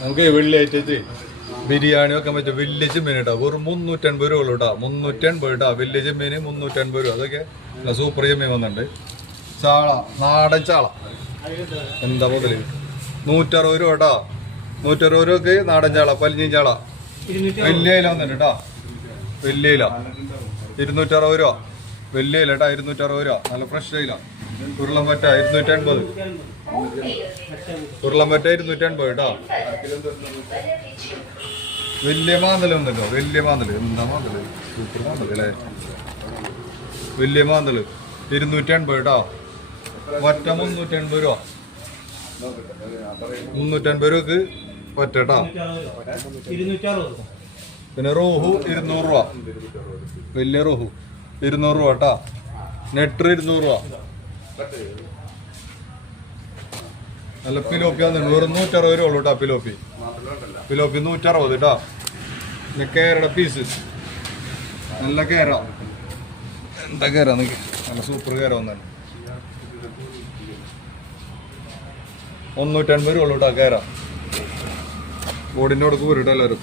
നമുക്ക് വെള്ളിയാഴ്ച ബിരിയാണി വെക്കാൻ പറ്റും. വലിയ ചെമ്മീൻ കേട്ടോ, വെറും 350 രൂപ ഉള്ളൂ കേട്ടോ. 350 കേട്ടോ, വലിയ ചെമ്മീന് 350 രൂപ. അതൊക്കെ സൂപ്പർ ചെമ്മീൻ വന്നിട്ടുണ്ട്. ചാള, നാടൻ ചാള എന്താ മുതല് 160 രൂപ കേട്ടോ. 160 രൂപക്ക് നാടൻ ചാള, പലിഞ്ഞ ചാള. വലിയ ഇല വന്നിട്ട് കേട്ടോ, വലിയ ഇല 260 രൂപ. വലിയ ഇല കേട്ടോ, 260 രൂപ. നല്ല ഫ്രഷ് ഇല. ഉരുളൻ പറ്റ 280. ഉരുളൻ പറ്റ 280 കേട്ടോ. വലിയ മാന്തല് വന്നല്ലോ, വലിയ മാന്തല്. എന്താ മാന്തല്, സൂപ്പർ മാന്തല് അല്ലേ. വലിയ മാന്തല് 280 കേട്ടോ. ഒറ്റ 380 രൂപ. 380 രൂപക്ക് ഒറ്റ കേട്ടോ. പിന്നെ റോഹു 200 രൂപ. വലിയ റോഹു 200 രൂപ കേട്ടോ. നെട്ടർ 200 രൂപ. നല്ല പിലോപ്പി വന്നിട്ടുണ്ട്. വെറും 160 രൂപ ഉള്ളൂ കേട്ടോ. പിലോപ്പി 160 കേട്ടോ. പിന്നെ കേരയുടെ പീസ്, നല്ല കേര. എന്താ കേര നിൽക്ക്, നല്ല സൂപ്പർ കേര വന്നാണ്. 150 രൂപ ഉള്ളൂ കേട്ടോ കേര. ബോഡിൻ്റെ കൊടുക്ക് പോരും എല്ലാവരും.